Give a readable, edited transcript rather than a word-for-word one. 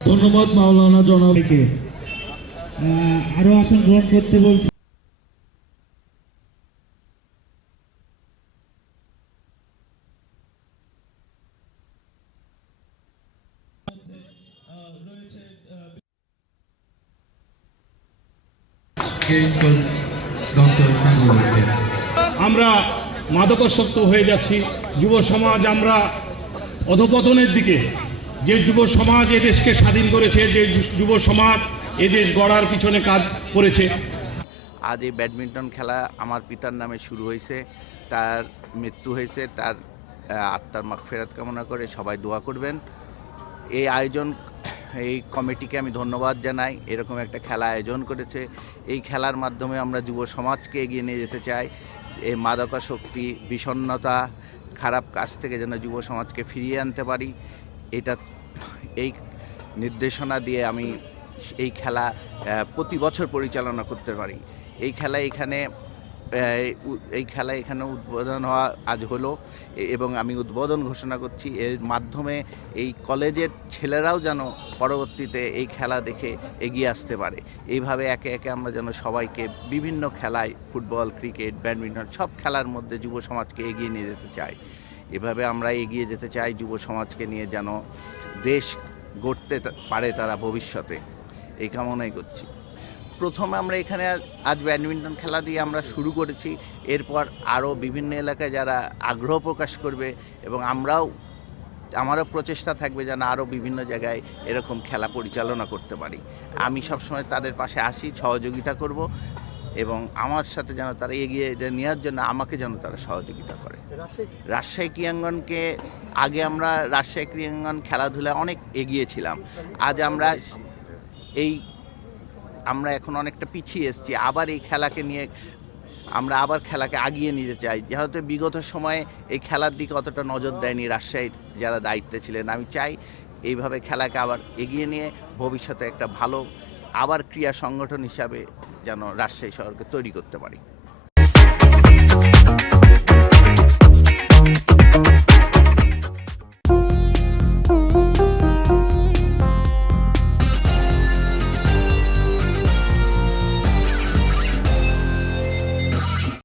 ধন্যবাদ মাওলানা জনাবকে। আরো আসন গ্রহণ করতে বলছি। আমরা মাদকাসক্ত হয়ে যাচ্ছি, যুব সমাজ আমরা অধপতনের দিকে। যে যুব সমাজ এদেশকে স্বাধীন করেছে, যে যুব সমাজ এদেশ গড়ার পিছনে কাজ করেছে। আজ এই ব্যাডমিন্টন খেলা আমার পিতার নামে শুরু হয়েছে, তার মৃত্যু হয়েছে, তার আত্মার মাগফিরাত কামনা করে সবাই দোয়া করবেন। এই আয়োজন, এই কমিটিকে আমি ধন্যবাদ জানাই, এরকম একটা খেলা আয়োজন করেছে। এই খেলার মাধ্যমে আমরা যুব সমাজকে এগিয়ে নিয়ে যেতে চাই। এই মাদকাসক্তি, বিষণ্ণতা, খারাপ কাজ থেকে যেন যুব সমাজকে ফিরিয়ে আনতে পারি, এই নির্দেশনা দিয়ে আমি এই খেলা প্রতি বছর পরিচালনা করতে পারি। এই খেলা এখানে উদ্বোধন হওয়া আজ হলো, এবং আমি উদ্বোধন ঘোষণা করছি। এর মাধ্যমে এই কলেজের ছেলেরাও যেন পরবর্তীতে এই খেলা দেখে এগিয়ে আসতে পারে। এইভাবে একে একে আমরা যেন সবাইকে বিভিন্ন খেলায়, ফুটবল, ক্রিকেট, ব্যাডমিন্টন, সব খেলার মধ্যে যুব সমাজকে এগিয়ে নিয়ে যেতে চাই। এভাবে আমরা এগিয়ে যেতে চাই, যুব সমাজকে নিয়ে যেন দেশ গড়তে পারে তারা ভবিষ্যতে, এই কামনাই করছি। প্রথমে আমরা এখানে আজ ব্যাডমিন্টন খেলা দিয়ে আমরা শুরু করেছি। এরপর আরও বিভিন্ন এলাকায় যারা আগ্রহ প্রকাশ করবে, এবং আমারও প্রচেষ্টা থাকবে যেন আরও বিভিন্ন জায়গায় এরকম খেলা পরিচালনা করতে পারি। আমি সবসময় তাদের পাশে আসি, সহযোগিতা করব, এবং আমার সাথে যেন তারা এগিয়ে নেওয়ার জন্য আমাকে যেন তারা সহযোগিতা করে। রাজশাহী ক্রীড়াঙ্গনকে আগে আমরা রাজশাহী ক্রীড়াঙ্গন খেলাধুলা অনেক এগিয়েছিলাম। আজ আমরা এখন অনেকটা পিছিয়ে এসেছি। আবার এই খেলাকে নিয়ে আমরা আবার খেলাকে আগিয়ে নিতে চাই। যেহেতু বিগত সময়ে এই খেলার দিকে অতটা নজর দেয়নি রাজশাহীর যারা দায়িত্বে ছিলেন। আমি চাই এইভাবে খেলাকে আবার এগিয়ে নিয়ে ভবিষ্যতে একটা ভালো আবার ক্রীড়া সংগঠন হিসাবে যেন রাজশাহী শহরকে তৈরি করতে পারি।